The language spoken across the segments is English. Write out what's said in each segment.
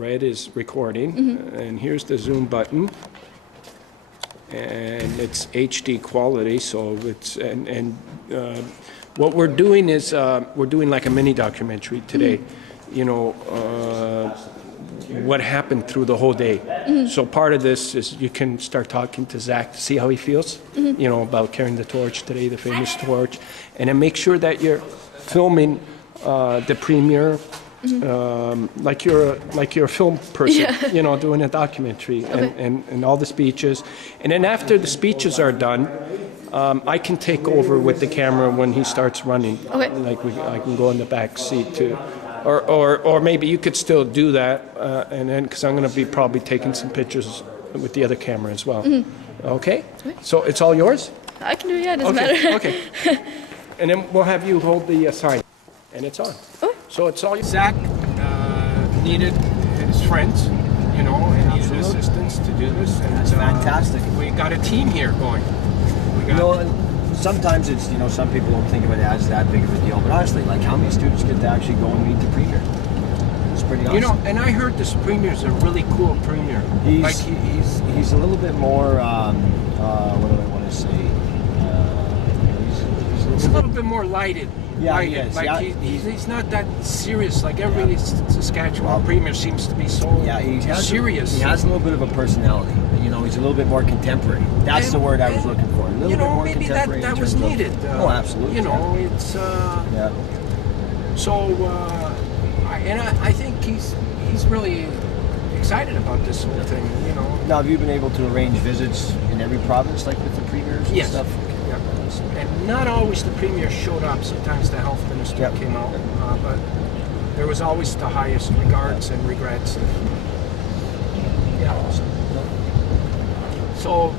red is recording, and here's the zoom button. And it's HD quality, so it's, what we're doing is, we're doing like a mini documentary today. You know, what happened through the whole day. So part of this is you can start talking to Zach to see how he feels, you know, about carrying the torch today, the famous torch, and then make sure that you're filming the premiere like you're a film person, you know, doing a documentary, and all the speeches. And then after the speeches are done, I can take over with the camera when he starts running. Like I can go in the back seat too. Or maybe you could still do that, and then, because I'm going to be probably taking some pictures with the other camera as well. Okay? So it's all yours? I can do it, yeah, it doesn't matter. Okay. And then we'll have you hold the sign. And it's on. So it's all. Zach needed his friends, you know, and needed assistance to do this. And that's fantastic. We got a team here going. You know, and sometimes it's, you know, some people don't think of it as that big of a deal, but honestly, like, how many students get to actually go and meet the premier? It's pretty awesome. You know, and I heard this premier's a really cool premier. He's a little bit more, what do I want to say? He's a little bit more lighted. Yeah, he is. Like he's not that serious. Like every Saskatchewan premier seems to be so serious. He has a little bit of a personality. You know, he's a little bit more contemporary. That's the word I was looking for. A little bit more maybe contemporary. that was needed. Oh, absolutely. You know, it's so. I think he's really excited about this whole thing. You know. Now, have you been able to arrange visits in every province, like with the premiers and stuff? And not always the premier showed up. Sometimes the health minister came out, but there was always the highest regards and regrets. So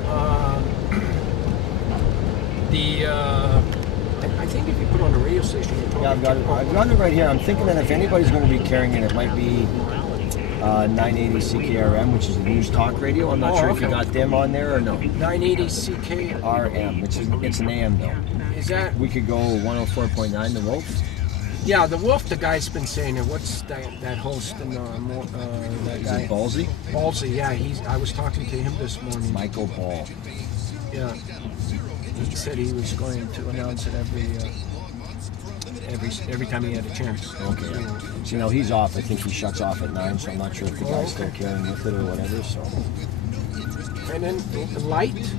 I think if you put on the radio station, I've got it right here. I'm thinking that if anybody's going to be carrying it, it might be 980 CKRM, which is the news talk radio. I'm not sure if you got them on there or no. 980 CKRM, which is it's an AM though. Is that? We could go 104.9 the Wolf. Yeah, the Wolf. The guy's been saying it. What's that host and that guy? Is it Ballsy? Ballsy, yeah. I was talking to him this morning. Michael Ball. Yeah. He said he was going to announce it every time he had a chance. Okay. So, you know, he's off. I think he shuts off at 9, so I'm not sure if the guy's still carrying with it or whatever. So. And then the light. Is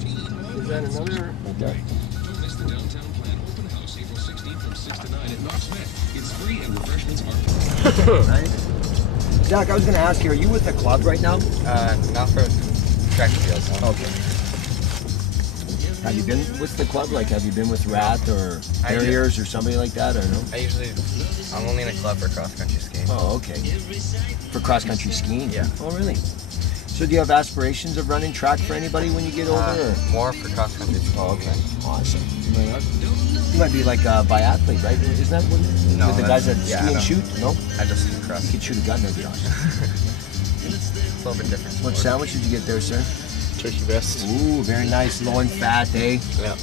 that another? Right there. Nice. Zach, I was going to ask you, are you with the club right now? Not for track and field. So. Okay. Have you been with the club? Like, have you been with Rat or Harriers or somebody like that, or no? I'm only in a club for cross-country skiing. Oh, okay. For cross-country skiing? Yeah. Oh, really? So do you have aspirations of running track for anybody when you get older? Or? More for cross-country skiing. Oh, okay. Awesome. You might be like a biathlete, right? Isn't that what? No. With the guys that ski and shoot? No? I just do cross. You could shoot a gun, that'd be awesome. It's a little bit different. What sandwich did you get there, sir? Turkey breast. Ooh, very nice, low in fat, eh? Yeah.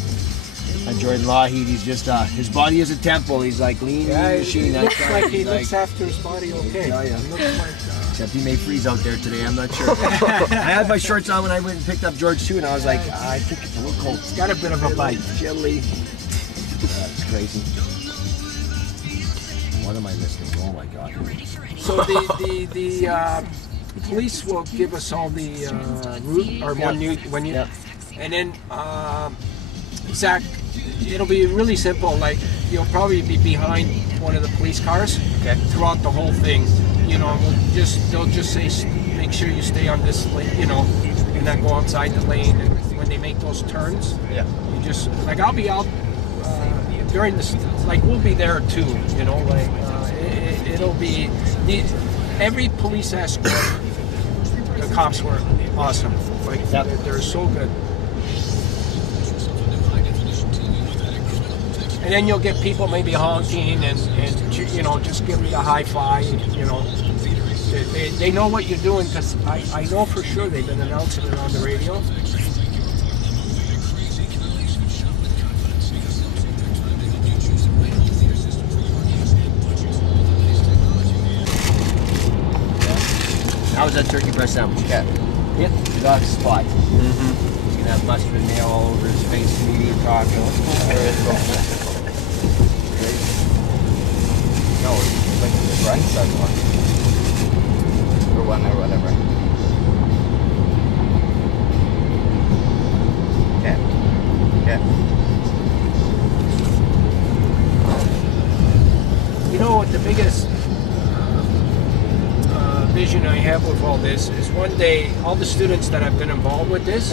And Jordan Lougheed, he's just, his body is a temple. He's like lean machine. He looks like he looks after his body okay. Yeah. He looks like, except he may freeze out there today, I'm not sure. I had my shorts on when I went and picked up George too, and I was like, I think it's a little cold. It's got a bit of a bite. Chilly. That's crazy. What am I listening to? Oh my God. So the police will give us all the route, or when you, and then Zach, it'll be really simple. Like, you'll probably be behind one of the police cars throughout the whole thing. You know, they'll just say, make sure you stay on this lane, you know, and then go outside the lane. And when they make those turns, you just, like, I'll be out during this, like, we'll be there too, you know, like, it'll be, every police escort, the cops were awesome. Like, they're so good. And then you'll get people maybe honking and you know, just give me a high five, you know. They know what you're doing, because I know for sure they've been announcing it on the radio. How's that turkey breast sandwich? Yeah. Hit the dog's spot. He's gonna have mustard and mayo all over his face, medium taco. Let's go. No, it's like the right side one. Or one or whatever. Yeah. Yeah. You know what the biggest vision I have with all this is one day, all the students that have been involved with this,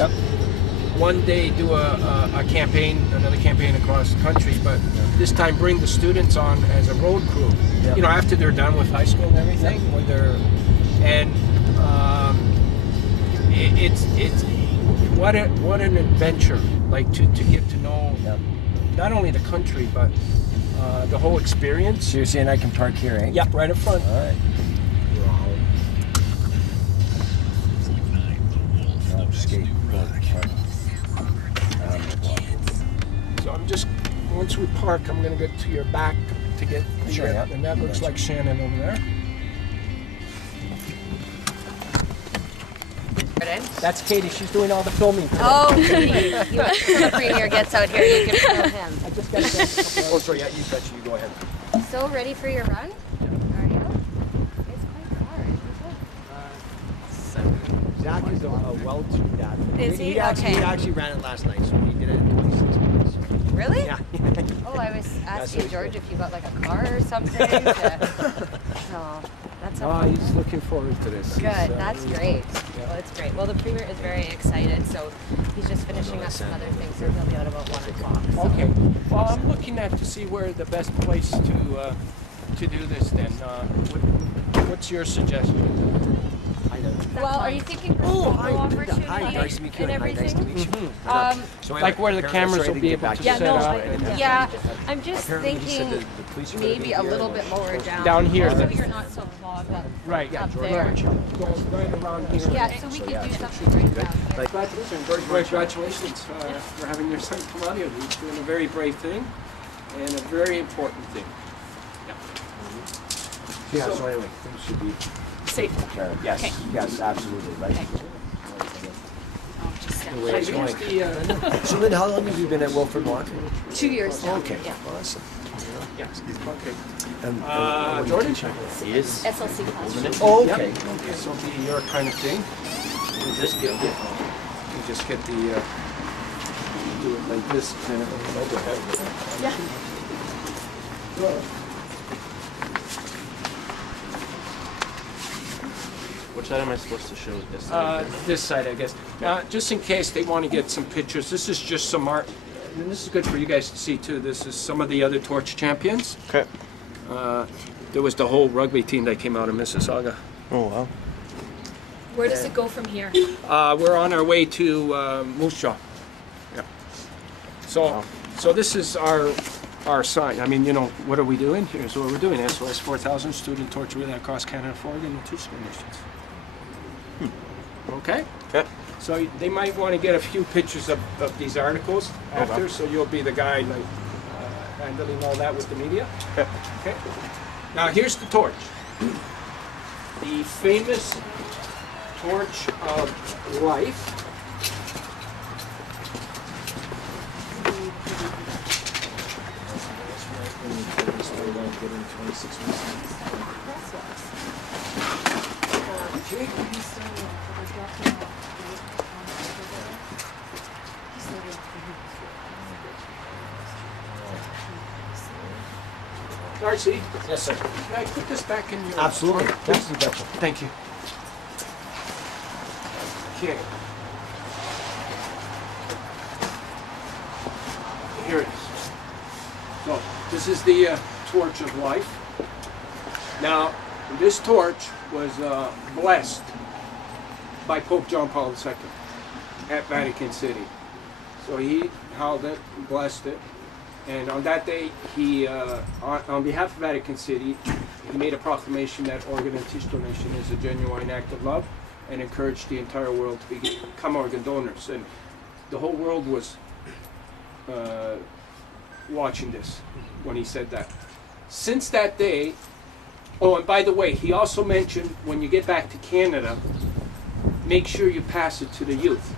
one day do a campaign, another campaign across the country, but this time bring the students on as a road crew. You know, after they're done with high school and everything, when they're, and it's what an adventure, like to get to know not only the country but the whole experience. So you're saying I can park here, eh? Yep, right up front. All right. Skate. So I'm just, once we park, I'm going to get to your back to get, Sure, yeah. and that looks like Shannon over there. That's Katie. She's doing all the filming. Oh, Katie. When the premier gets out here, you can film him. I just got to Oh, sorry, yeah, you bet you go ahead. So ready for your run? Are you? It's quite far, isn't it? Zach is a well-tuned athlete. Is he? He Okay. actually ran it last night, so he did it in 26 minutes. Really? Yeah. Oh, I was asking so George if you got like a car or something. No, that's Oh, he's looking forward to this. good. That's great. Well, it's great. Well, the premier is very excited, so he's just finishing up some other things, so he'll be out about 1 o'clock. So. Okay. Well, I'm looking at to see where the best place to do this. Then, what's your suggestion? Well, are you thinking for photo opportunity Nice to meet you. and Hi, nice to everything? meet you. Like where the cameras will be able to Yeah, set no, up. yeah. I'm just Apparently he said thinking that the police were gonna maybe be a here little and bit lower down. Down here. So you're not so clogged up. Right. Up George there. Marcello. Go right around here. Yeah, so we could do something right down here. Congratulations for having your son come out here. He's doing a very brave thing and a very important thing. Yeah, so anyway, things should be Safe. taken care of. Yes, yes, absolutely, right. Here's the, So then how long have you been at Wilford Walker? 2 years now. Okay, Yeah. awesome. okay. And, Jordan? He is. SLC class. oh, Yep. okay. This will be your kind of thing. You just get you just get the do it like this kind of overhead. Yeah. Which side am I supposed to show this? This side, I guess. Just in case they want to get some pictures, this is just some art, and this is good for you guys to see too. This is some of the other Torch champions. Okay. There was the whole rugby team that came out of Mississauga. Oh wow. Where does it go from here? We're on our way to Moose Jaw. Yeah. So, so this is our sign. I mean, you know, what are we doing? Here's what we're doing. SOS4000 Student Torch Relay across Canada for Oregon and 2 school nations. Okay? Okay. So they might want to get a few pictures of these articles after, so you'll be the guy like handling all that with the media. Okay. Okay. Now here's the torch. The famous torch of life. Darcy, Yes, sir. can I put this back in your... Absolutely. Please? Yes, you betcha. Thank you. Okay. Here it is. So, this is the torch of life. Now, this torch was blessed by Pope John Paul II at Vatican City. So he held it, blessed it, and on that day, he, on behalf of Vatican City, he made a proclamation that organ and tissue donation is a genuine act of love, and encouraged the entire world to become organ donors. And the whole world was watching this when he said that. Since that day, Oh, and by the way, he also mentioned when you get back to Canada, make sure you pass it to the youth.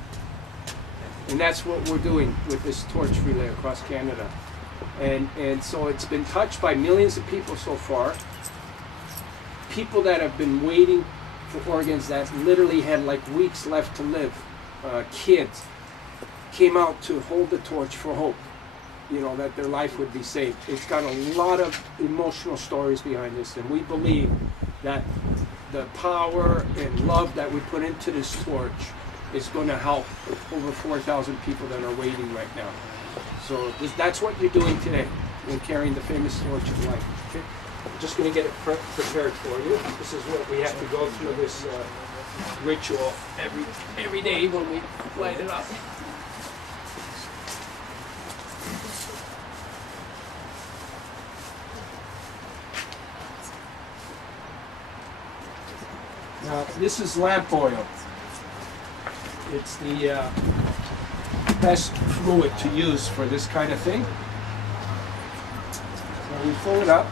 And that's what we're doing with this torch relay across Canada. And so it's been touched by millions of people so far. People that have been waiting for organs that literally had like weeks left to live. Kids came out to hold the torch for hope, you know, that their life would be saved. It's got a lot of emotional stories behind this, and we believe that the power and love that we put into this torch is going to help over 4,000 people that are waiting right now. So that's what you're doing today. You're carrying the famous torch of life. Okay? I'm just going to get it prepared for you. This is what we have to go through this ritual every day when we light it up. Now, this is lamp oil. It's the best fluid to use for this kind of thing. So we fill it up.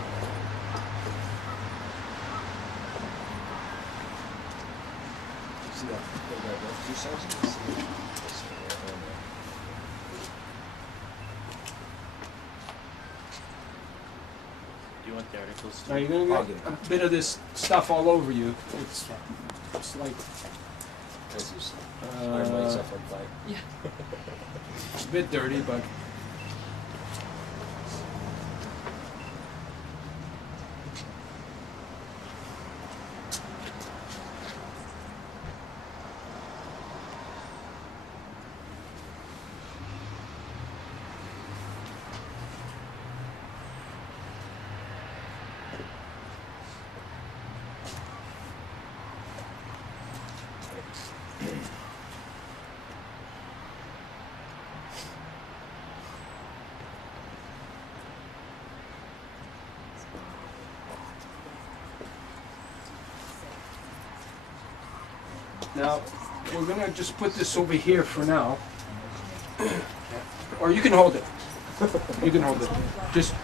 Do you want the articles? Now you're going to get a bit of this stuff all over you. It's like it's a bit dirty, but now we're going to just put this over here for now. Or you can hold it. You can hold it. Just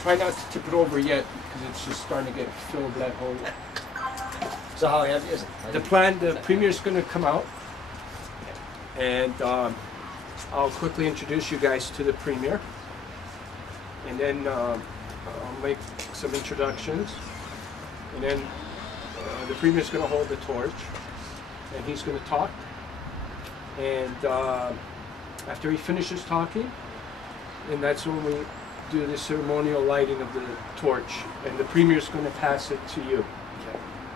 try not to tip it over yet because it's just starting to get filled that hole. So how heavy is it? The premier's going to come out, and I'll quickly introduce you guys to the premier, and then I'll make some introductions, and then the premier's going to hold the torch, and he's going to talk, and after he finishes talking, and that's when we do the ceremonial lighting of the torch, and the premier's going to pass it to you.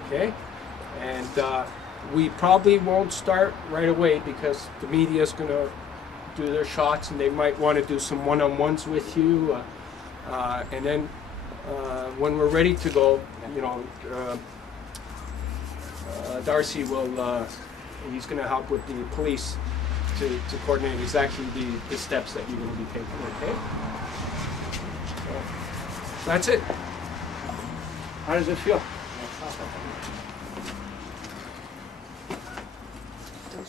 Okay? And we probably won't start right away because the media is going to do their shots and they might want to do some one-on-ones with you. And then when we're ready to go, you know, Darcy will, he's going to help with the police to coordinate exactly the steps that you're going to be taking, okay? So that's it. How does it feel?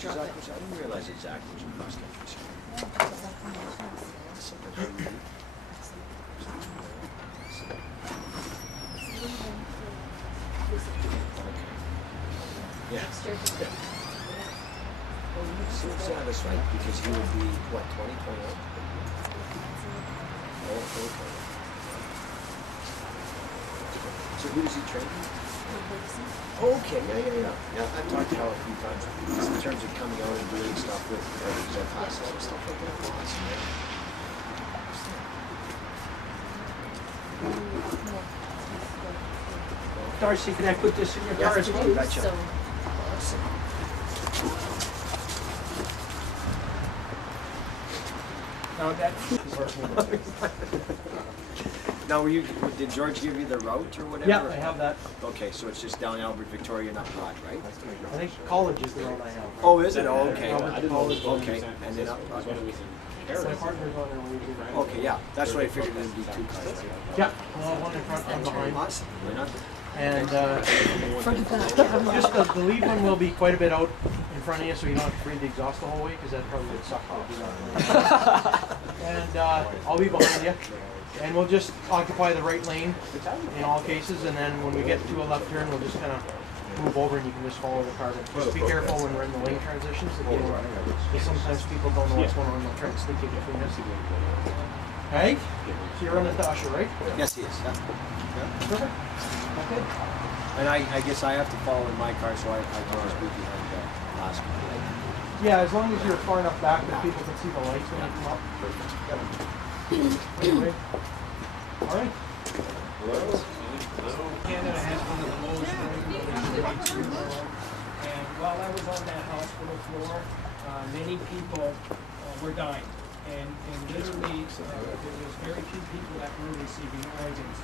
I didn't realize exactly what you cross Yeah, that's right, because he would be, what, 20, 21? So who does he train? Okay, yeah. I've talked to Hal a few times just in terms of coming out and doing stuff with his own classes and stuff like that. Awesome, man. Darcy, can I put this in your car as well? Gotcha. So, Awesome. Now that Now, did George give you the route or whatever? Yeah, I have that. Okay, so it's just down Albert, Victoria, not Broad, right? I think college is the road I have. Oh, is it? Oh, okay. Albert College. Okay, and then up Broad. My partner's on there when we do that. Okay, yeah, that's what I figured it'd be 2 cars. Right? Yeah, well, one in front, one behind. Awesome. Why not? And just the lead one will be quite a bit out in front of you, so you don't have to breathe the exhaust the whole way, because that probably would suck to do that. and I'll be behind you. And we'll just occupy the right lane in all cases, and then when we get to a left turn, we'll just kind of move over and you can just follow the car. But just be careful when we're in the lane transitions, because sometimes people don't know what's going on, they'll try to sneak in between us. Hey? So you're running the usher, right? Yes, he is. Yeah. Perfect. Okay. And I guess I have to follow in my car, so I can just be behind the last one. Yeah, as long as you're far enough back that people can see the lights when they come up. Anyway. All right. Canada has one of the lowest rates, and while I was on that hospital floor, many people were dying, and literally there was very few people that were receiving organs.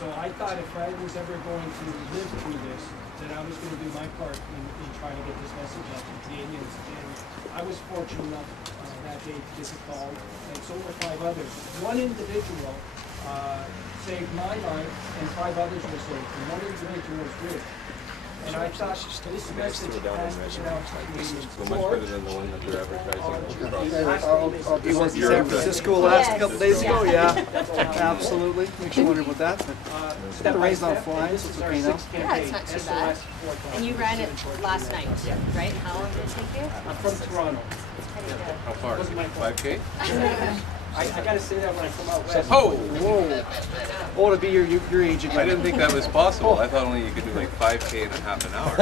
So I thought if I was ever going to live through this, that I was going to do my part in trying to get this message out to Canadians. And I was fortunate enough that day to get a call, and so were 5 others. One individual saved my life, and 5 others were saved. And one individual was good. And I thought this message has to get out to Canadians. So much better than the one that they're advertising. You went to San Francisco last couple days ago? Yeah, absolutely. Makes you wonder about that. But it's got a raise on flying, so it's okay now. Yeah, it's not too bad. And you ran it last night, right? How long did it take you? I'm from Toronto. How far? 5K? I gotta say that when I come out west. Oh! Whoa. Oh, to be your age again. I didn't think that was possible. I thought only you could do like 5K in a half an hour.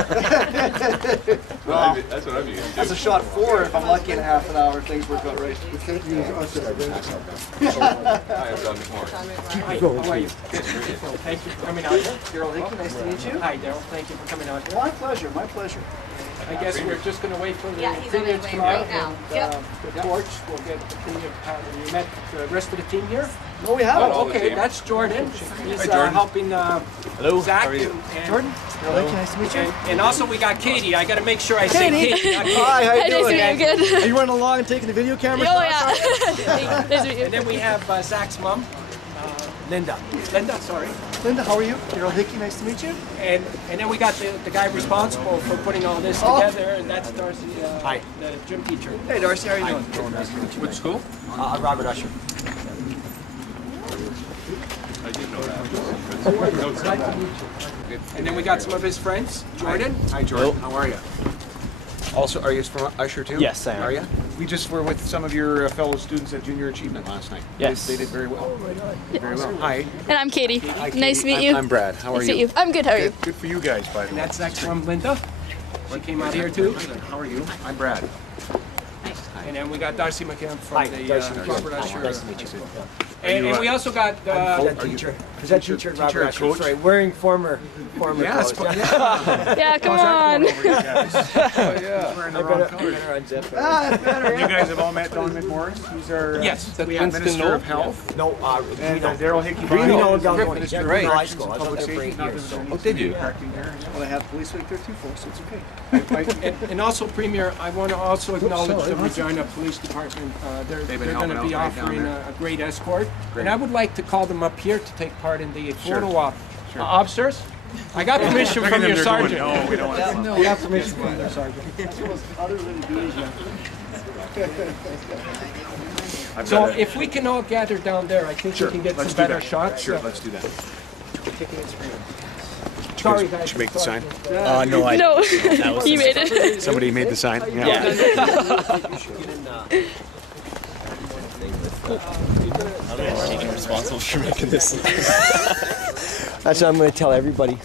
Wow. That's what I'm used to. That's a shot 4 if I'm lucky in a half an hour if things work out right. Hi, I'm John McMorris. Hi, how are you? Thank you for coming out here. Daryl Hickey, nice to meet you. Hi, Daryl. Thank you for coming out here. My pleasure, my pleasure. I guess we're just going to wait for the Yeah, he's on premier his to way come right out now. and Yep. the torch. We'll get the premier. You met the rest of the team here? No, we haven't. Oh, the okay. team. That's Jordan. He's Jordan. helping Zach. How are you? And, Jordan? Daryl Hickey, nice to meet you. and also we got Katie. I got to make sure I say Katie. Not Katie. Hi, how you doing? Nice to meet you. Good. Are you running along and taking the video camera Oh shots? yeah. Nice to meet you. And then we have Zach's mom, Linda. Linda, sorry. Linda, how are you? Daryl Hickey, nice to meet you. And then we got the guy responsible for putting all this together, and that's Darcy, the gym teacher. Hey, Darcy, how are you doing? Which school? Robert Usher. I didn't know that. And then we got some of his friends. Jordan. Hi, Jordan. How are you? Also, are you from Usher too? Yes, I am. Are you? We just were with some of your fellow students at Junior Achievement last night. Yes. They did very well. Very well. Hi. And I'm Katie. Hi, Katie. Nice to meet you. I'm Brad. How are Nice to you? meet you. I'm good. How are you? Good for you guys, by the And way. that's Zach's mom, Linda. She came out here too. How are you? I'm Brad. And then we got Darcy McCann from Hi, the Darcy. Robert Usher. Nice to meet you. And we also got Teacher teacher at Robert Usher. coach. Sorry, Wearing former Yes. Yeah, come on. Oh, yeah. Wearing the wrong color. You guys have all met Don McMorris. He's our Yes. we have Minister of Health. No, And Daryl Hickey. Reno, Minister of Right. High School. Public Safety. Oh, did you? Well, I have police week there too, folks, so it's okay. And also, Premier, I want to also acknowledge the Regina Police Department. They're been going helping to be out right down offering there. a great escort. Great. And I would like to call them up here to take part in the photo op. Officers, I got permission from your sergeant. No, we don't want to. I got permission from their sergeant. So if we can all gather down there, I think we can get some better shots. Sure, let's do that. Sorry, guys. Should we make the sign? no, I No, you made it. Somebody made the sign? Yeah. I'm taking responsible for making this. That's what I'm going to tell everybody.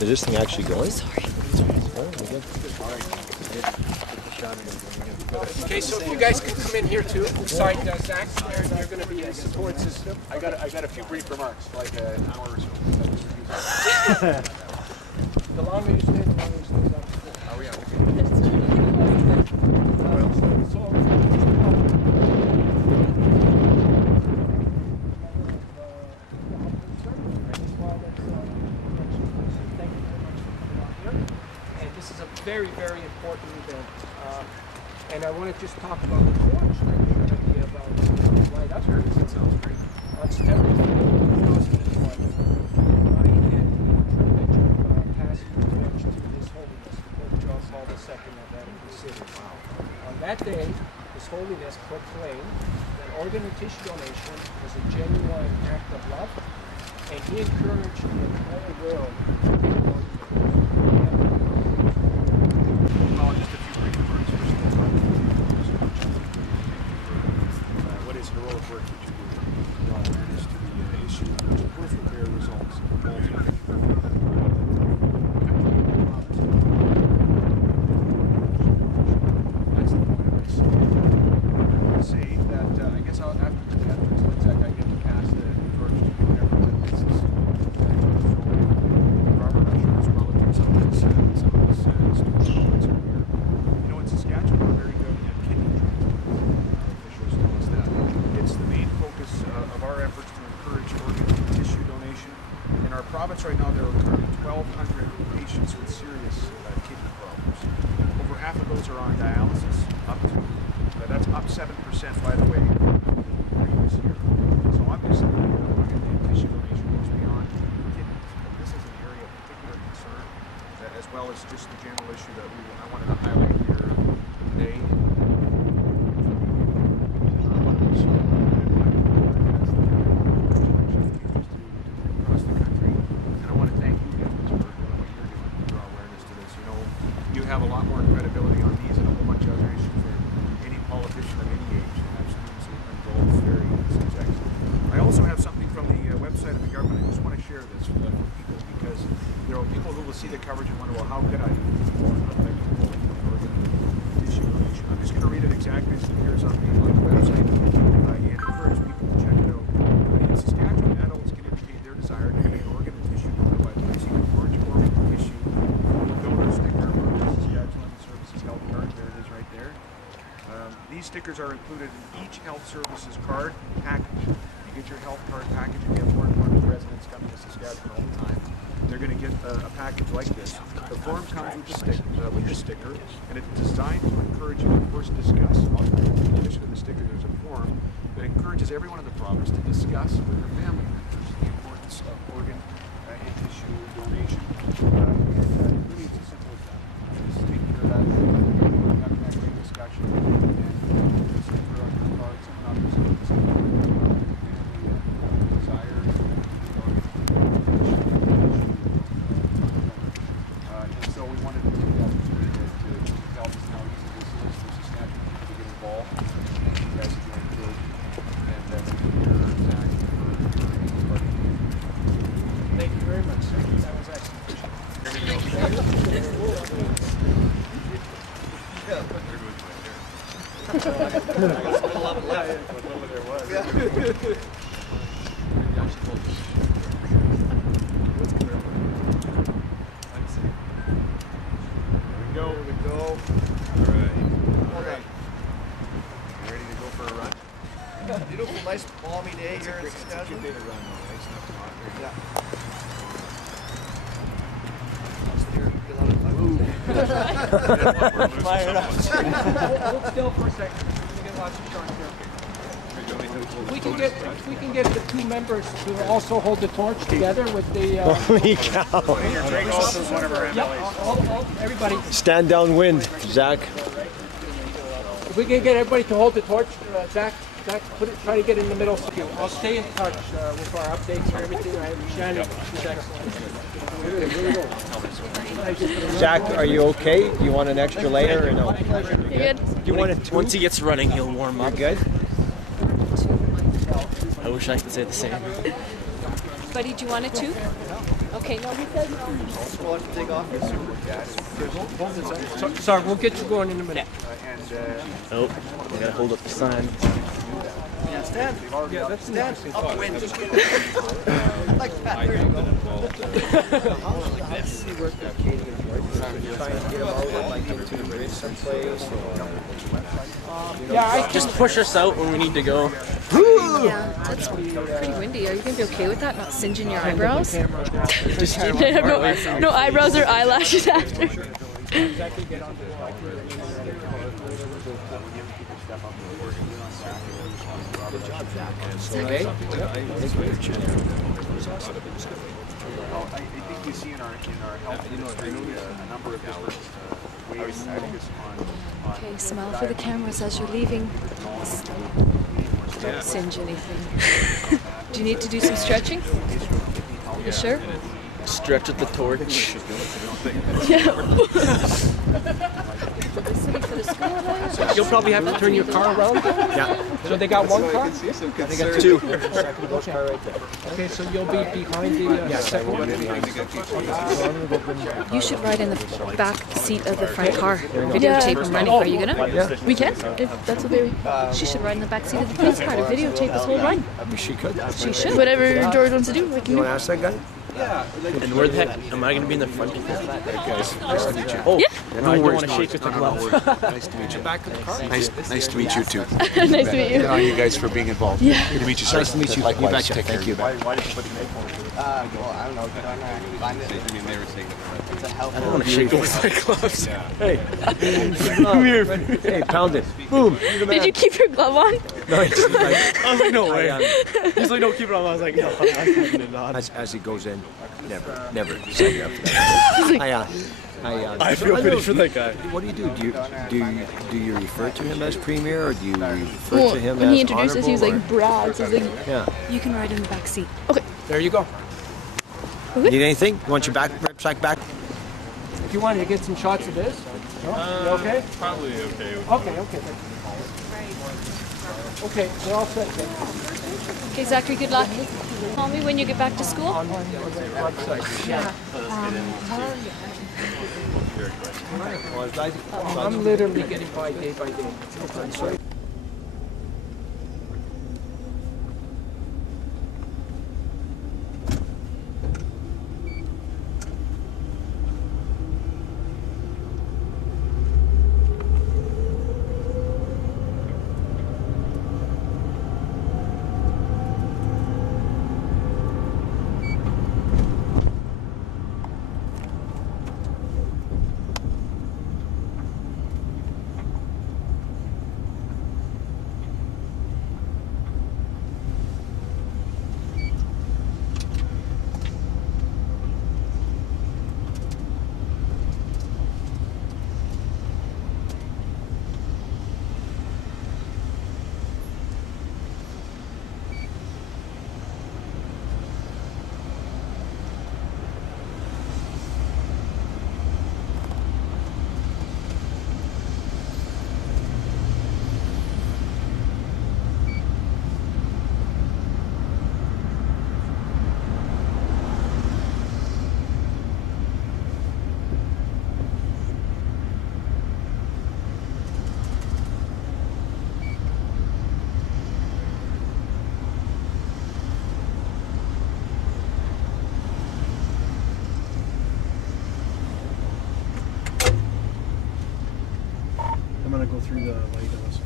Is this thing actually going? Sorry. Okay, so if you guys could come in here too, beside Zach, you're going to be a support system. I got a few brief remarks, like an hour or so. The longer you stay, the longer you stay. Oh, yeah. And this is a very, very important event. And I want to just talk about the torch that you're going to be about. Why that's where it sounds great. On September 2001, I had the privilege of passing the torch to His Holiness, Pope John Paul II of Vatican City. On that day, the organ and tissue donation was a genuine act of love, and he encouraged the entire world. Just a few brief words. First of all, what is heroic work that you do? Draw awareness to the issue, which of course will bear results. That's the point of this. Say that I guess after the death, I get to pass the torch to everyone. Robert, I'm sure as well as some of these students are here. You know, in Saskatchewan, we're very good at kidney transplant. Officials tell us that. It's the main focus of our efforts to encourage organ and tissue donation. In our province right now, there are currently 1,200 patients with serious kidney problems. Over half of those are on dialysis, that's up 7%, by the way, previous year. So obviously, organ and tissue donation goes beyond kidneys. But this is an area of particular concern, as well as just the general issue that I wanted to highlight here today. Across the country, and I want to thank you guys for what you're doing to draw awareness to this. You know, you have a lot more credibility on these and a whole bunch of other issues than any politician of any age. And have students involved very excellent. I also have something from the website of the government. I just want to share this for people because there are people who will see the coverage and wonder, well, how could I do more effective tissue donation? I'm just going to read it exactly as it appears on the website and encourage people to check it out. In Saskatchewan, adults can indicate their desire to have an organ and tissue donor by placing an orange organ and tissue donor sticker on the Saskatchewan Services Health Card. There it is right there. These stickers are included in each health services card package. You get your health card package, and we have more and more new residents coming to Saskatchewan all the time. They're going to get a package like this. The form comes with the sticker, and it's designed to encourage you to first discuss. In addition to the sticker, there's a form that encourages everyone in the province to discuss with their family members the importance of organ and tissue donation. And really, it's as simple as that. Just take care of that. Having that great discussion, and the sticker on your card, someone obviously the family desire and so we wanted to take the opportunity to tell us how easy this is for Saskatchewan people to get involved, and you guys are doing good, and that's your Zach for everybody. Thank you very much, sir. That was excellent. There we go. Beautiful, nice balmy day here in Saskatchewan. Yeah. Hold still for a second. We get lots of shots here. If we can get the two members to also hold the torch together with the. Holy cow! Greg also is one of our MLAs. Everybody. Stand downwind, Zach. If we can get everybody to hold the torch, Zach, try to get in the middle. I'll stay in touch with our updates and everything. Shannon, she's excellent. Zach, are you okay? Do you want an extra layer or no? You good? Do you want it two? Once he gets running, he'll warm up. You're good? I wish I could say the same. Buddy, do you want it too? Okay, no, he says no. We'll have to take off. Sorry, we'll get you going in a minute. Oh, I gotta hold up the sign. Yeah, stand. Yeah, that's stand. Upwind. Like that. Just push us out when we need to go. Yeah, that's pretty windy. Are you gonna be okay with that? Not singeing your eyebrows? No eyebrows or eyelashes after. Okay. Well, I think you see in our health industry a number of different ways to focus on Okay, smile for the cameras as you're leaving. more Don't singe anything. Do you need to do some stretching? You sure? Stretch with the torch. You'll probably have to turn your car around. Yeah. So they got one car? They got two. Okay, so you'll be behind the second one. You should ride in the back seat of the front car. Videotape him running. Are you gonna? Yeah. We can, if that's what they... She should ride in the back seat of the police car to videotape this whole run. She could. She should. Whatever George wants to do, we can You do. want to ask that guy? And where the heck am I going to be in the front? Guys, nice to meet you. Oh, Yeah. I don't want to shake with the glove. Nice to meet you. Nice to meet you too. Nice to meet you. Good on you guys for being involved. Yeah. Good to meet you, sir. Nice to meet you. Likewise. You betcha. Thank you. Why did you put the name on it? Well, I don't know. Find it. I mean, they were saying that. It's a helpful. I don't want to shake with my gloves. Hey. Come here. Hey, pound it. Boom. Did you keep your glove on? No, it's like, I was like, no way. He's like, no, keep it on. I was like, no, I'm keeping it on. as he goes in, never sign you up for that. I feel pity for that guy. What do you do? Do you refer to him as Premier, or do you refer Well, to him when as he introduced us, he was Honorable, like, Brad. So he's like, yeah. you can ride in the back seat. Okay. There you go. Need anything? You want your rucksack back? If you want to get some shots of this. No? You okay? Probably okay. Okay. Okay, we're all set then. Okay, Zachary, good luck. Call me when you get back to school. On the website. Yeah. I'm literally getting by day. Sorry. I'm gonna go through the light also.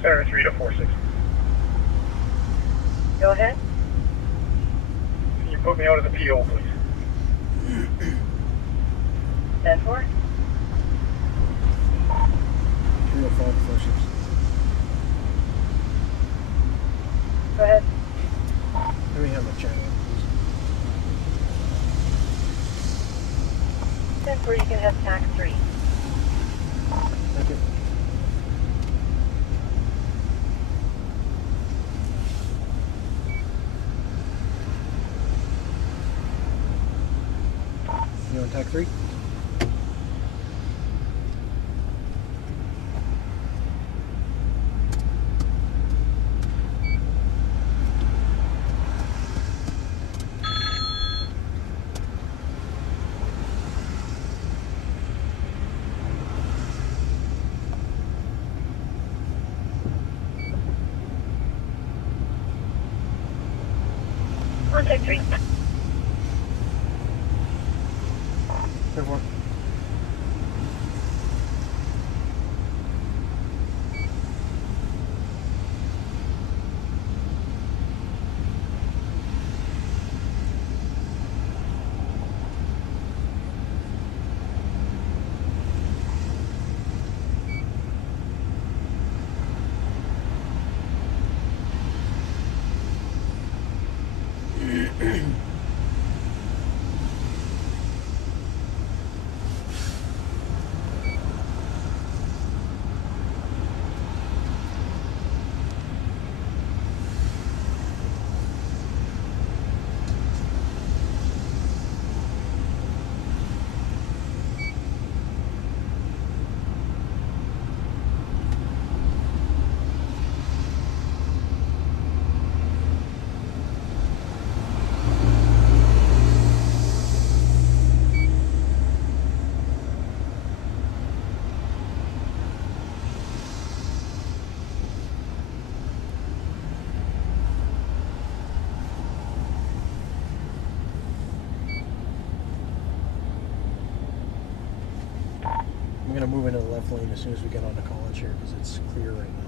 Center 3 to 46. Go ahead. Can you put me out of the PO, please? 10-4. 305 flushes. Go ahead. Let me have a check in, please. 10-4, you can have tax 3. Thank you. You on tack 3? On tax 3. to move into the left lane as soon as we get onto College here because it's clear right now.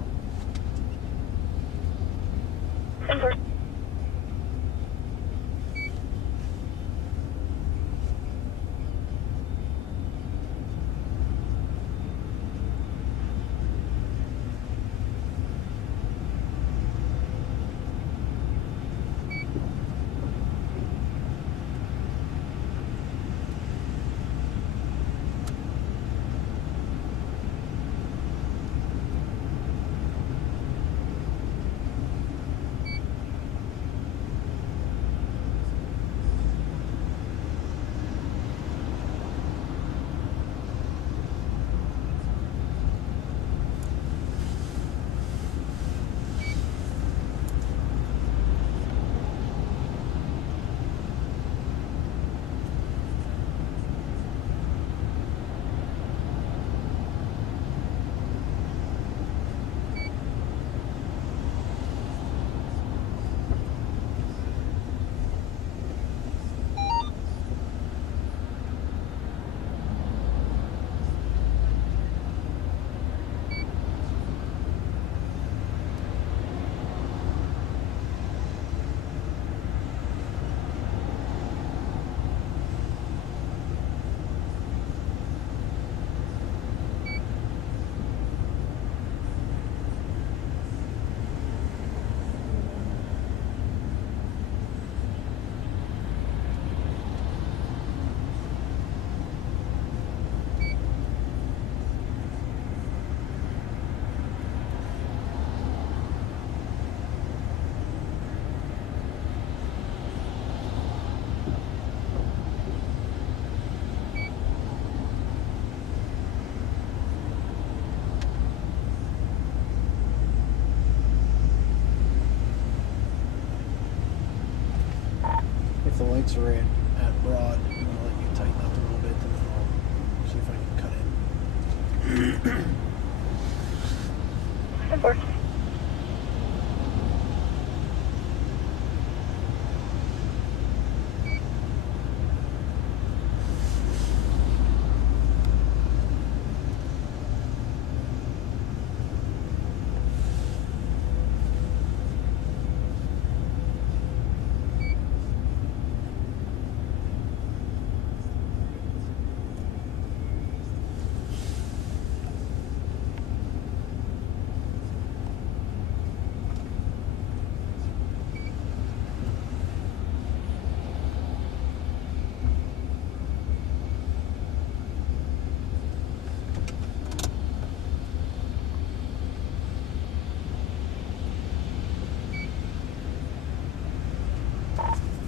If the lights are in at broad, I'm going to let you tighten up a little bit and then I'll see if I can cut in.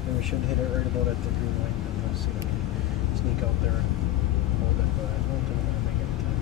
And we should hit it right about at the green light, and we'll see if we can sneak out there and hold it, but I don't think we're going to make it in time.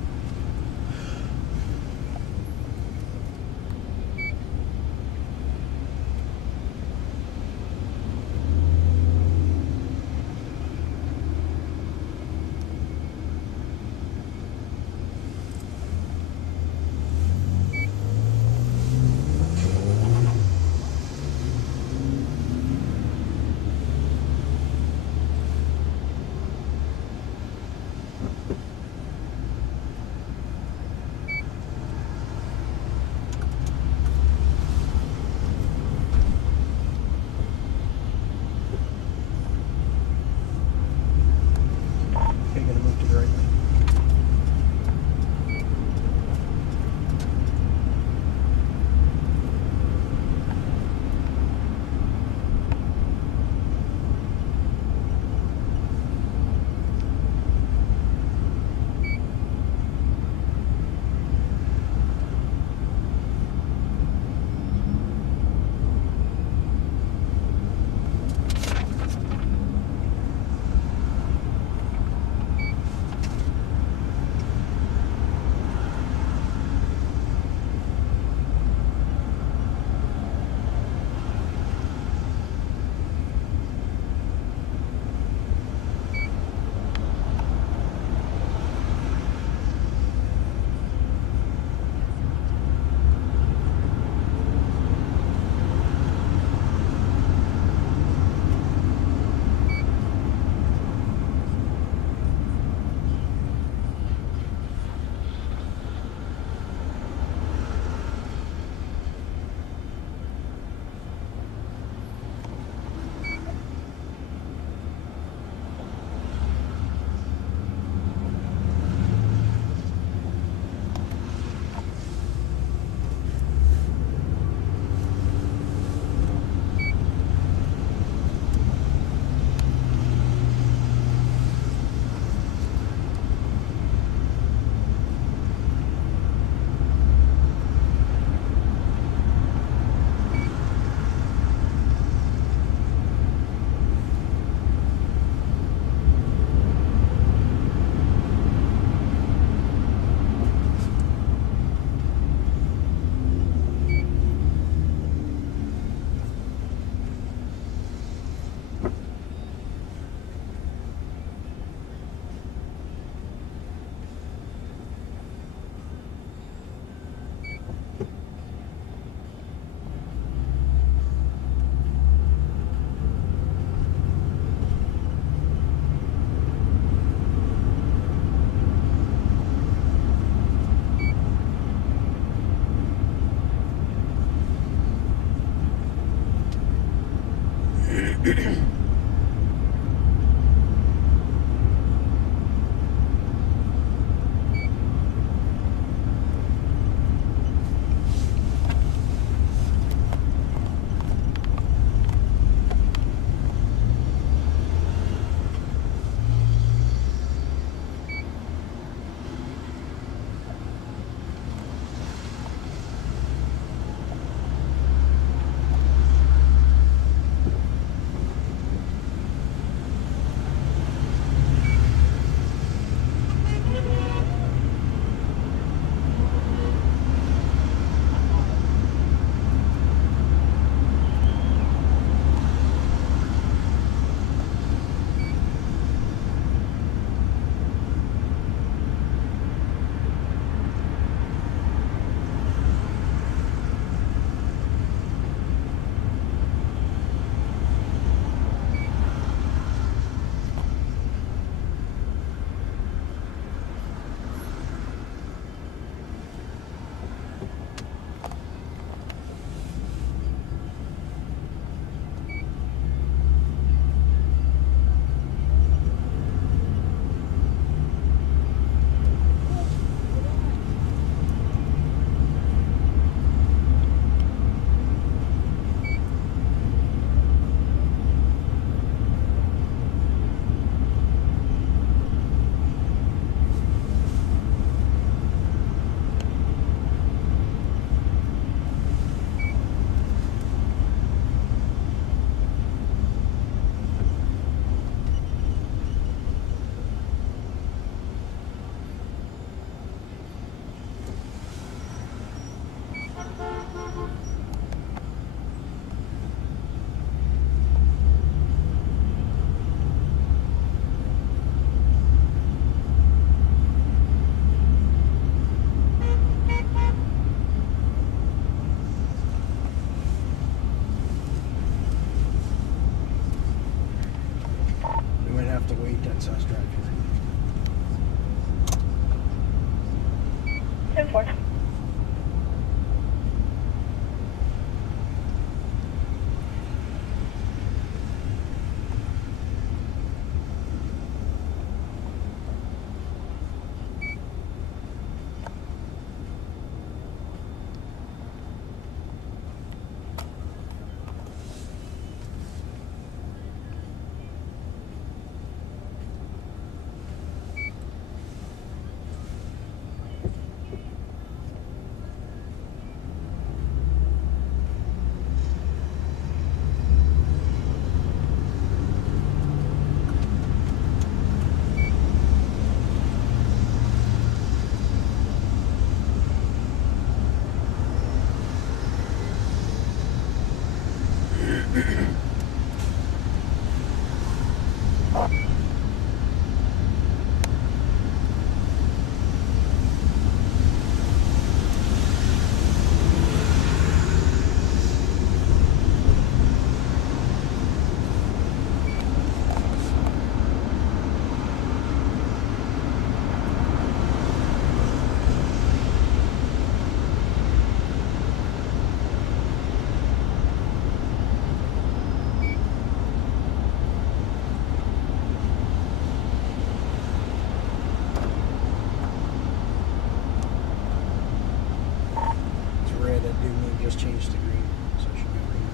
that didn't just change to green, so it should be green.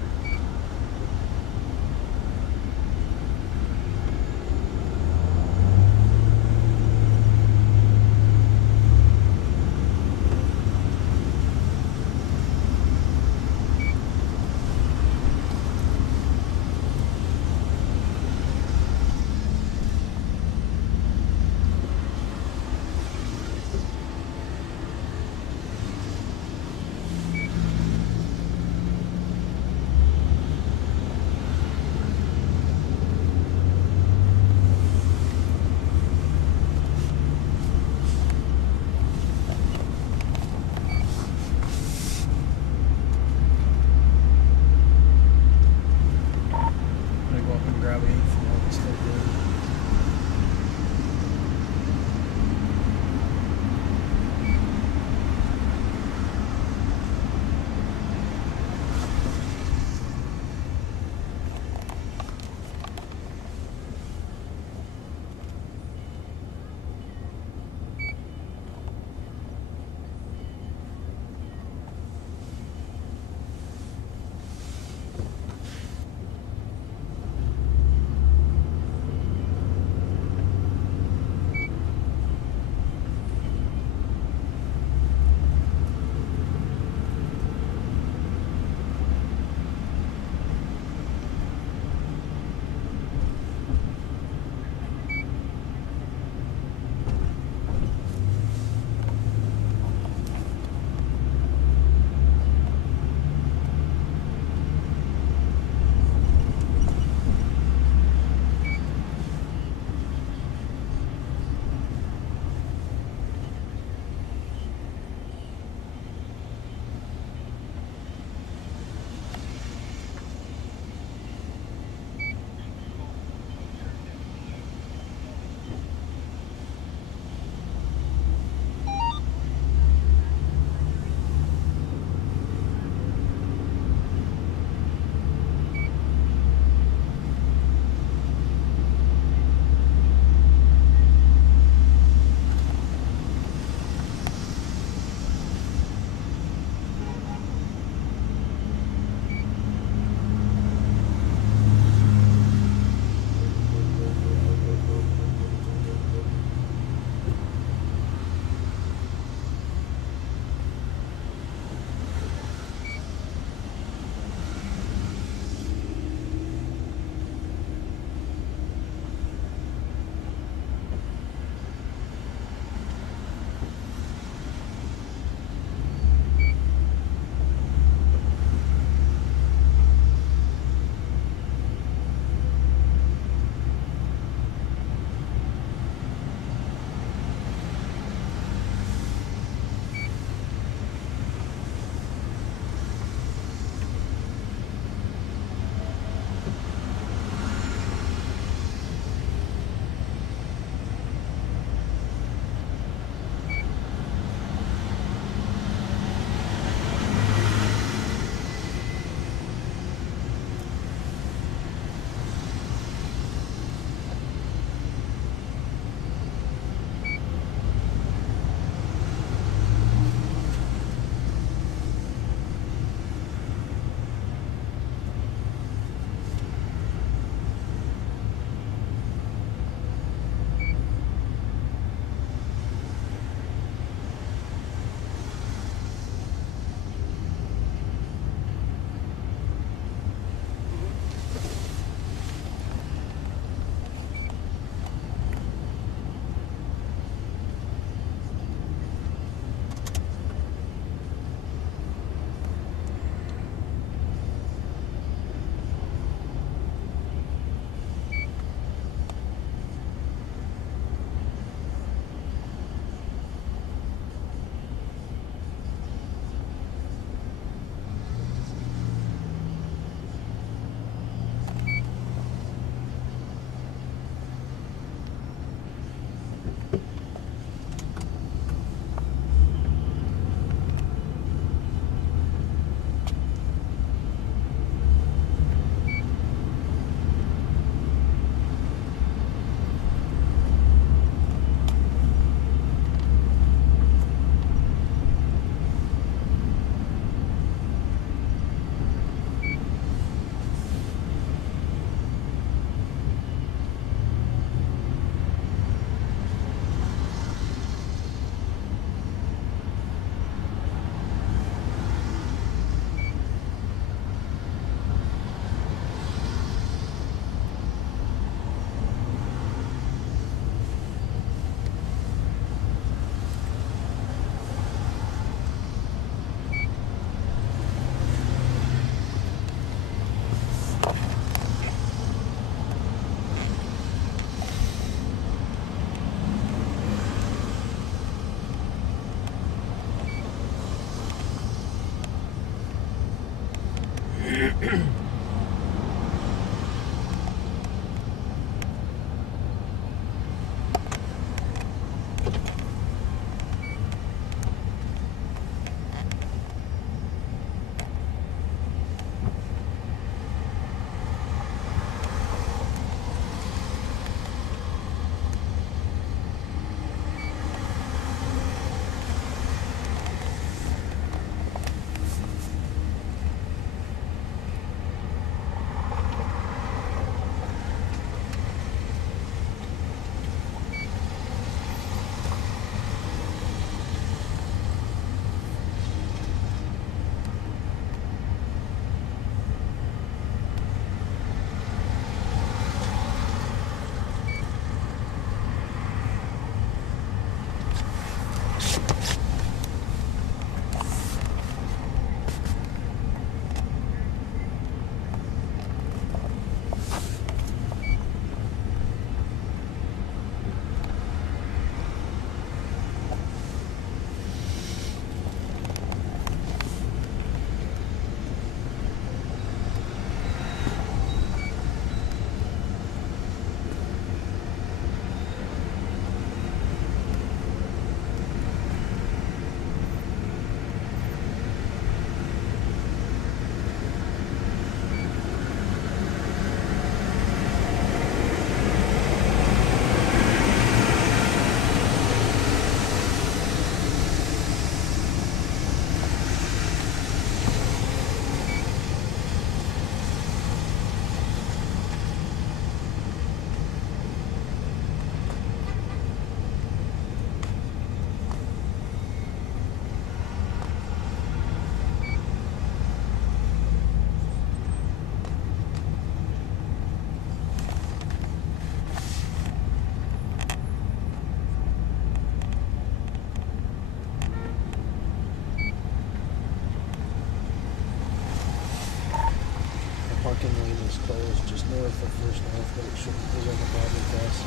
Parking lane is closed just north of First North, but it shouldn't present a problem for us.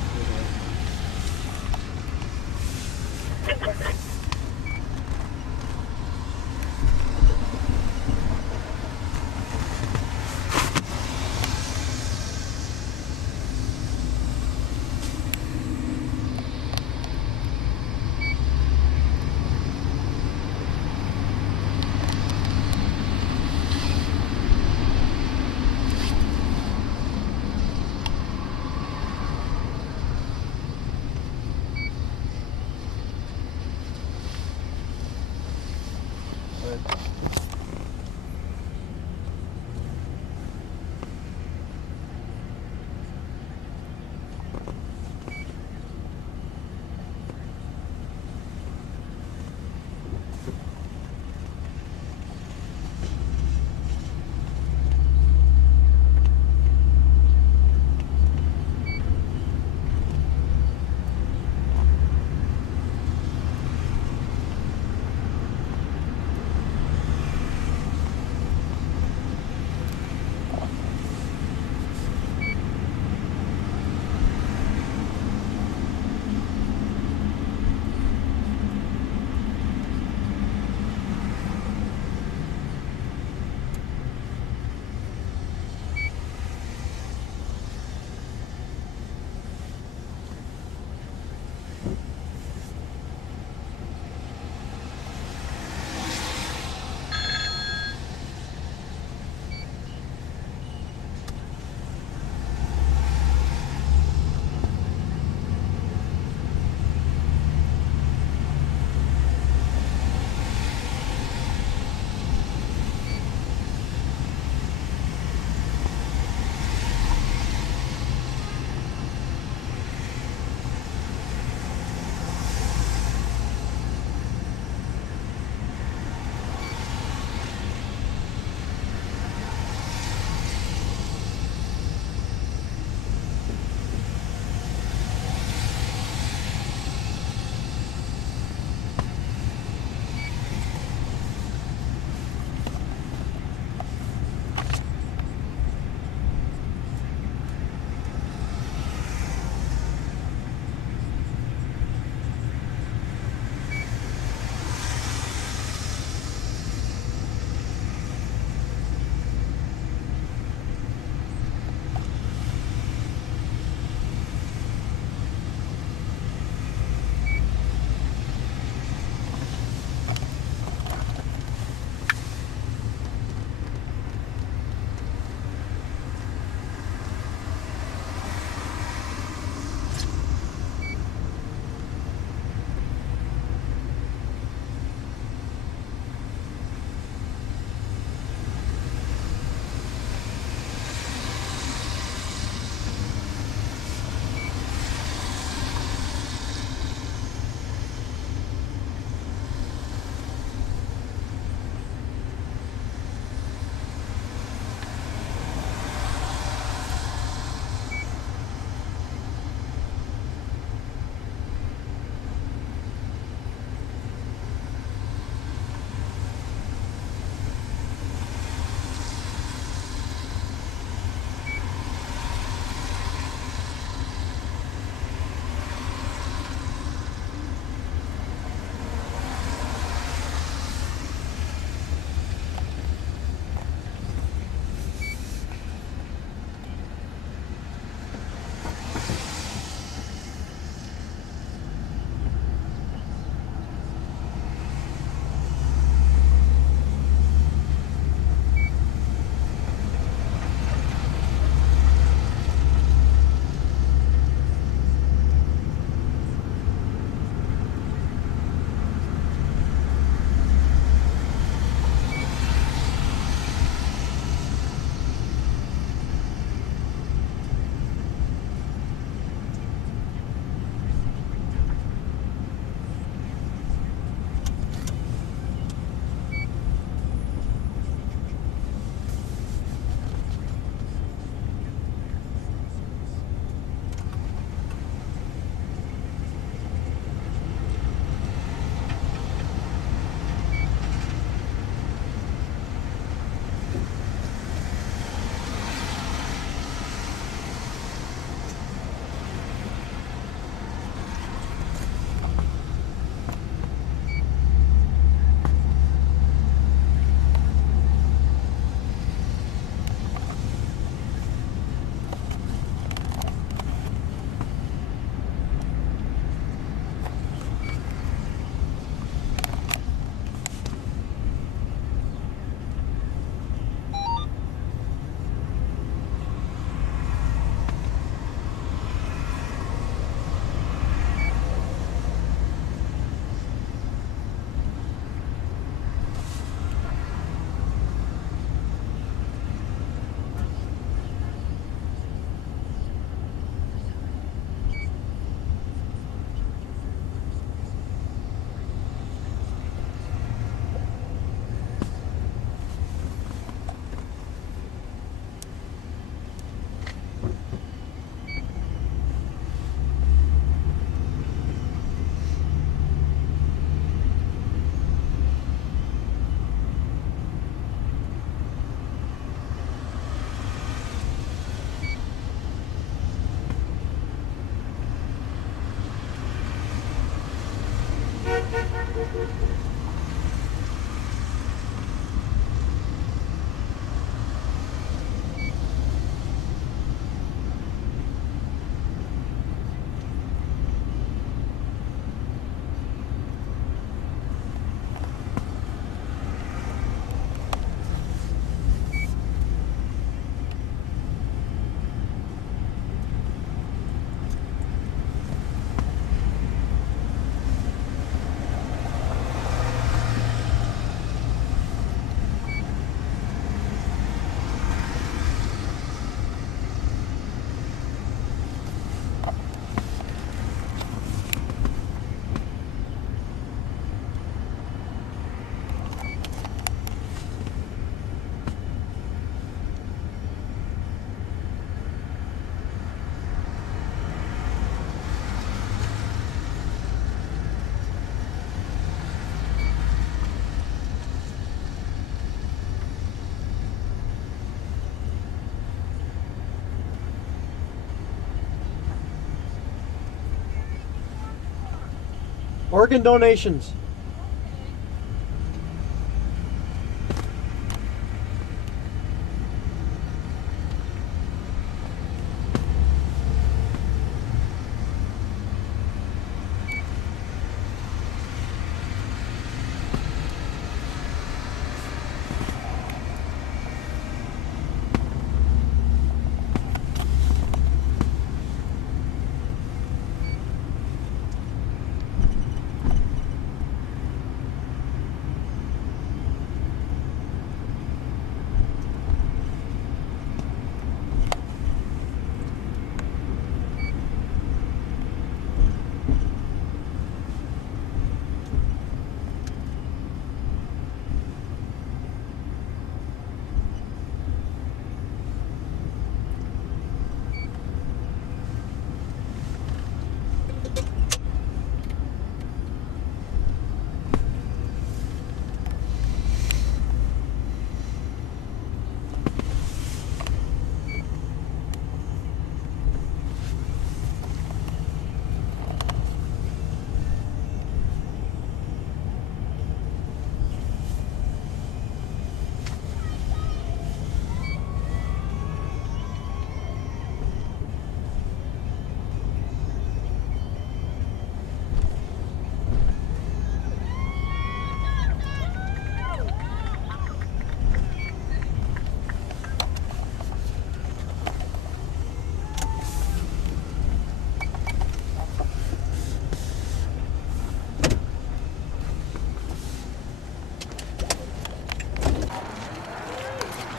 Organ donations.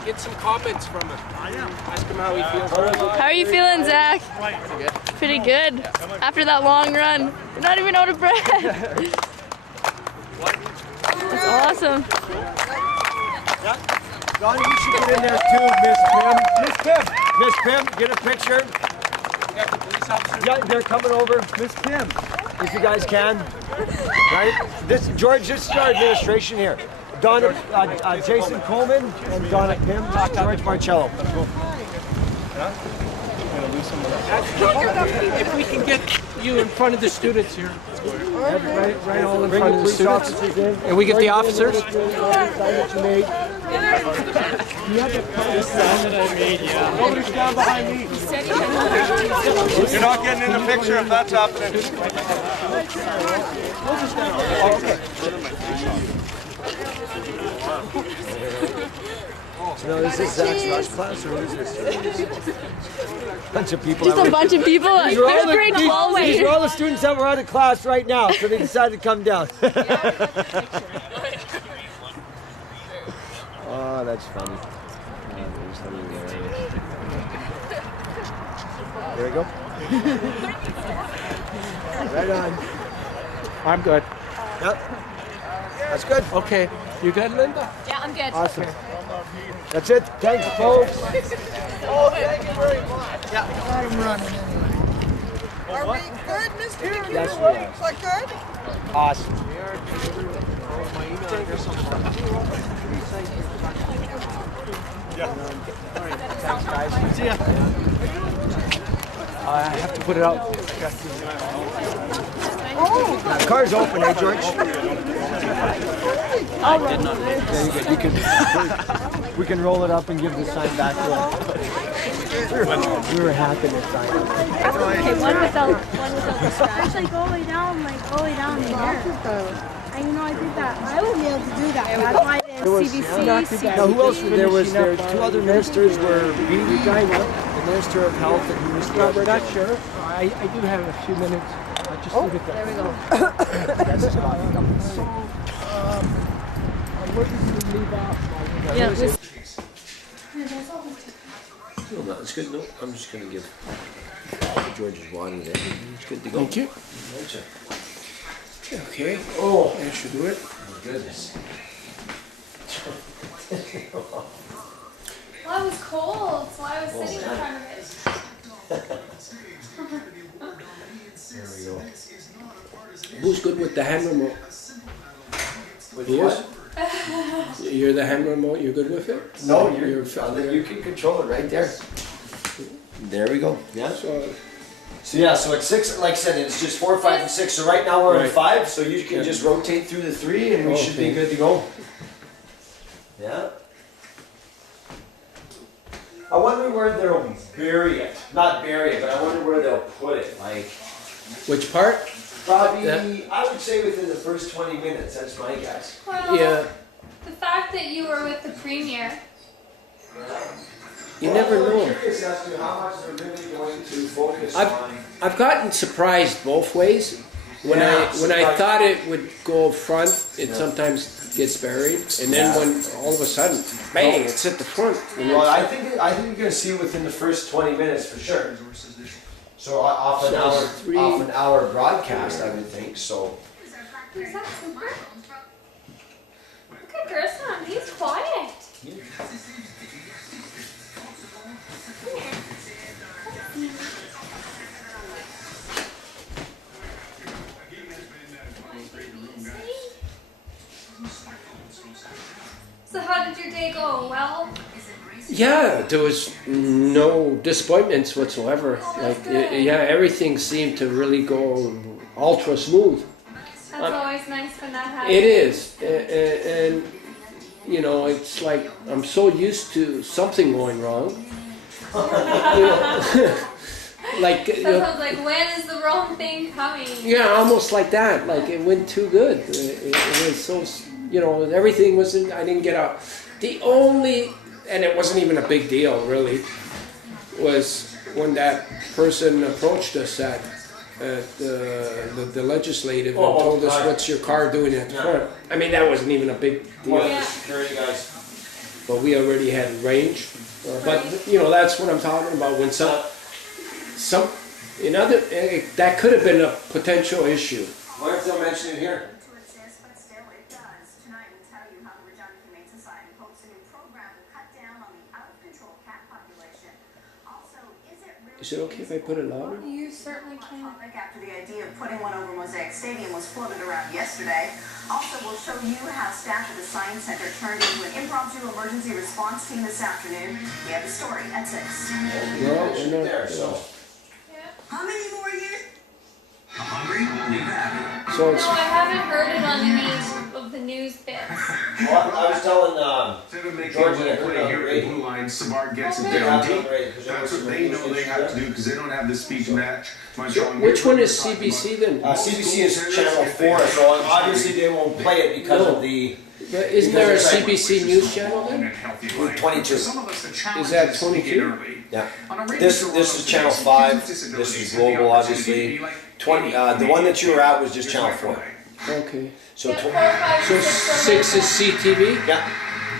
Get some comments from him. Ask him how he feels. How are you feeling, Zach? Pretty good. After that long run. You're not even out of breath. That's awesome. Donnie, you should get in there too, Miss Pim. Miss Pim! Miss Pim, get a picture. You got the police officers? Yeah, they're coming over. Miss Pim, if you guys can. Right? George, this is our administration here. Donna, Jason Coleman and Donna Pim, George Marcello. If we can get you in front of the students here. Right all in Bring front the of the police students. officers in. And we get the officers? Sign that you made. Nobody's down behind me. You're not getting in the picture if that's happening. No, is this Zach's rush class or who is this? Bunch of people. Just a bunch of people. These are all Grade 12. these are all the students that were out of class right now, so they decided to come down. Oh, that's funny. There we go. Right on. I'm good. Yep. That's good. Okay. You good, Linda? Yeah, I'm good. Awesome. That's it. Thanks, folks. Oh, thank you very much. Yeah. Got him running anyway. Are we good, Mr. McHugh? Yes, we are. Is that good? Awesome. Thanks, guys. See ya. I have to put it out. The car's open, eh, George? I did not. Yeah, you can, we can roll it up and give the sign back to him. We were happy to sign it. Okay, one without the strap. It's like all the way down, there. And you know, I did that. I wouldn't be able to do that. That's why CBC. Now, who else? There were two other ministers. Were Beatty, the Minister of Health, and who was the other? We're not sure. I do have a few minutes. I'll just leave it there. There we go. That's his coffee cup. Where did you leave off? Yeah, No, it's good. No, I'm just going to give George's water there. It's good to go. Thank you. Okay. Oh, that should do it. Oh, goodness. Well, it was cold, so I was sitting in front of it. There we go. Who's good with the hand remote? With Yes? what? You're the hand remote, you're good with it? No, you can control it right there. There we go. Yeah. So, So yeah, so at 6, like I said, it's just 4, 5, and 6. So right now we're Right. in 5, so you can just rotate through the 3 and we should be good to go. Yeah. I wonder where they'll bury it. Not bury it, but I wonder where they'll put it. Like, which part? probably, I would say within the first 20 minutes. That's my guess. Well, Yeah. the fact that you were with the premier. You never know. I'm curious as to how much they're really going to focus on. I've gotten surprised both ways. When I thought it would go front, it sometimes gets buried, and then when all of a sudden, bang, it's at the front. Well, I think you're going to see it within the first 20 minutes for sure. So off an hour broadcast, I would think. So. Is that super? Look at Gerson, he's quiet. So how did your day go? Well? Yeah, there was no disappointments whatsoever. Like, yeah, everything seemed to really go ultra smooth. That's always nice when that happens. It is, and you know, it's like I'm so used to something going wrong. You know, like Sometimes like, when is the wrong thing coming? yeah, almost like that. Like it went too good. It was so, you know, everything wasn't. I didn't get out. The only, and it wasn't even a big deal really, was when that person approached us at the legislative and told us, what's your car doing at the front? I mean, that wasn't even a big deal. Security guys. But we already had range. But you know, that's what I'm talking about. When that could have been a potential issue. Why aren't they mentioning it here? Is it okay if I put it louder? You certainly can. After the idea of putting one over Mosaic Stadium was floated around yesterday. Also, we'll show you how staff at the Science Center turned into an impromptu emergency response team this afternoon. We have the story at 6. How many more years? Hungry? No, I haven't heard it on any of the news bits. Well, I was telling George that I heard on the radio. Blue Line, Savard gets it down deep. That's what they know they have to do because they don't have the speech match. Which one is CBC then? CBC is channel 4, so obviously they won't play it because of the. But isn't there a CBC news channel then? 22. Is that 22? Yeah. This is channel 5. This is global, obviously. 20. The one that you were at was just channel 4. Okay. So 6 is CTV? Yeah.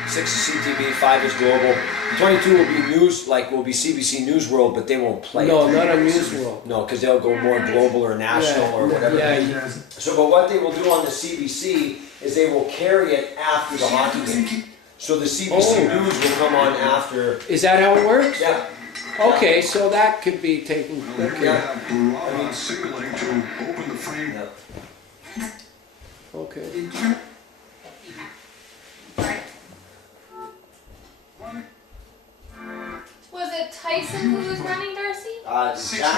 6 is CTV, 5 is global. 22 will be news, will be CBC News World, but they won't play No, it. not on News World. No, because they'll go more global or national or whatever. Yeah. So, but what they will do on the CBC is they will carry it after the hockey game. So the CBC News will come on after. Is that how it works? Yeah. Okay, so that could be taken. Okay. Yeah. Okay. Was it Tyson who was running, Darcy? Zach.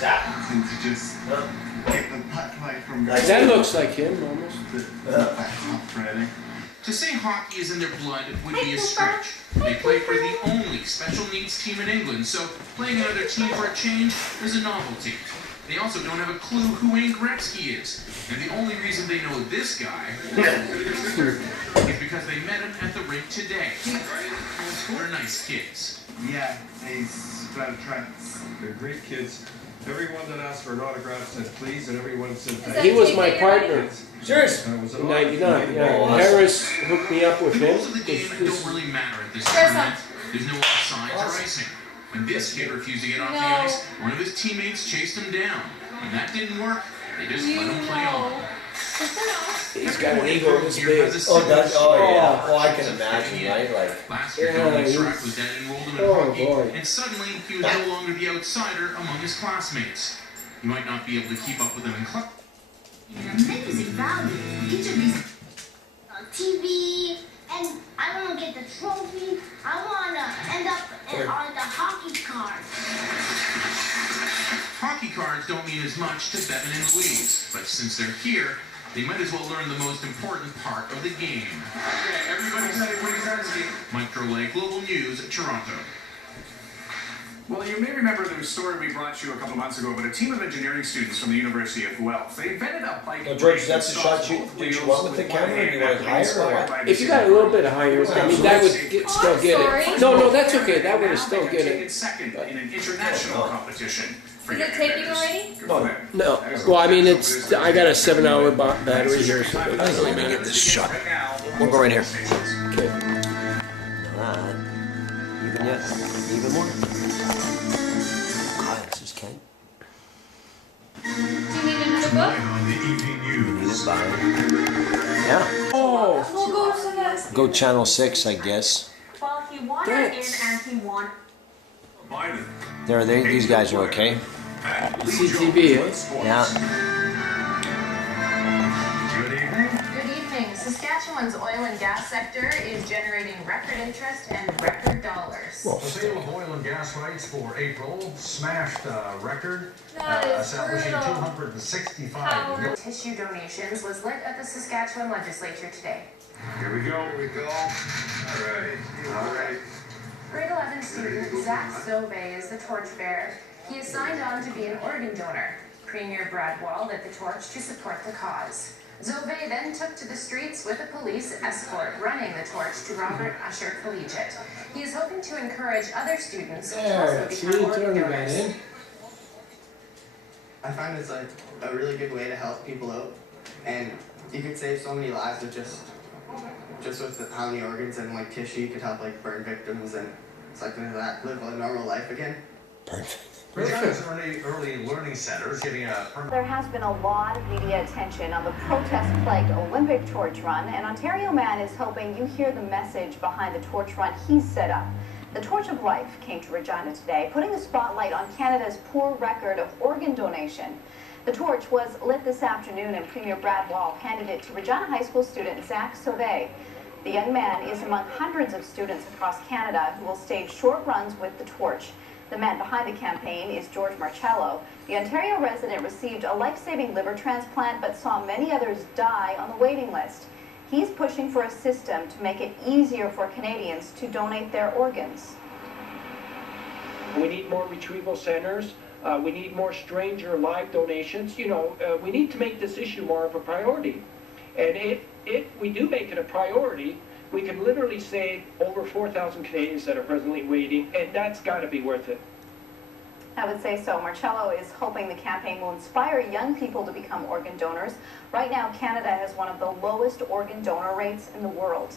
Zach. That looks like him almost. To say hockey is in their blood would be a stretch. They play for the only special needs team in England, so playing another team for a change is a novelty. They also don't have a clue who Wayne Gretzky is. And the only reason they know this guy is because they met him at the rink today. They're nice kids. Yeah, he's got a trance. They're great kids. Everyone that asked for an autograph said please, and everyone said thank you. He was my partner. Serious? In 99. Yeah. Harris hooked me up with him. Rules of the game don't really matter at this tournament. There's no offsides or icing. When this kid refused to get off the ice, one of his teammates chased him down. When that didn't work, they just let him play on. He's got an ego this big. Oh, yeah. Well, I can imagine, right? Last year, Dominic Strack was then enrolled him in hockey, and suddenly he was no longer the outsider among his classmates. You might not be able to keep up with him in class. Amazing value. Each of these on TV, and I want to get the trophy. I want to end up on the hockey card. don't mean as much to Bevan and Louise, but since they're here, they might as well learn the most important part of the game. Okay, everybody say what you guys need. Mike Drolet, Global News, Toronto. Well, you may remember the story we brought you a couple months ago about a team of engineering students from the University of Guelph. They invented a bike. Well, George, that's the shot you want with the camera, or you want it higher or what? If you got a little bit higher, I mean, that would still get it. No, that's okay. That would still get it. Second in an international competition. Is it taping already? No. Well, I mean, it's. I got a 7-hour battery here, so Let me get this shot. We'll go right here. Okay. Not even yet. Even more. God, this is Ken. Do you need another book? Yeah. Oh. We'll go to the... Go channel 6, I guess. Well, he wanted in and he wanted... These guys are okay. CTV, Yeah. Good evening. Saskatchewan's oil and gas sector is generating record interest and record dollars. The sale of oil and gas rights for April smashed a record, establishing 265 Tissue donations was lit at the Saskatchewan legislature today. Here we go. All right. Grade 11 student Zach Zove is the torch bearer. He is signed on to be an organ donor. Premier Brad Wall lit the torch to support the cause. Zove then took to the streets with a police escort, running the torch to Robert Usher Collegiate. He is hoping to encourage other students to also become organ donors. I find it's like a really good way to help people out, and you could save so many lives with just with how many organs and like tissue you could help like burn victims and stuff like that, live a normal life again. Regina's early learning center is getting a permit. There has been a lot of media attention on the protest-plagued Olympic torch run, and Ontario Man is hoping you hear the message behind the torch run he's set up. The Torch of Life came to Regina today, putting a spotlight on Canada's poor record of organ donation. The torch was lit this afternoon, and Premier Brad Wall handed it to Regina High School student Zach Sauvé. The young man is among hundreds of students across Canada who will stage short runs with the torch. The man behind the campaign is George Marcello. The Ontario resident received a life-saving liver transplant but saw many others die on the waiting list. He's pushing for a system to make it easier for Canadians to donate their organs. We need more retrieval centers. We need more stranger live donations. You know, we need to make this issue more of a priority. And if we do make it a priority, we can literally save over 4,000 Canadians that are presently waiting, and that's got to be worth it. I would say so. Marcello is hoping the campaign will inspire young people to become organ donors. Right now, Canada has one of the lowest organ donor rates in the world.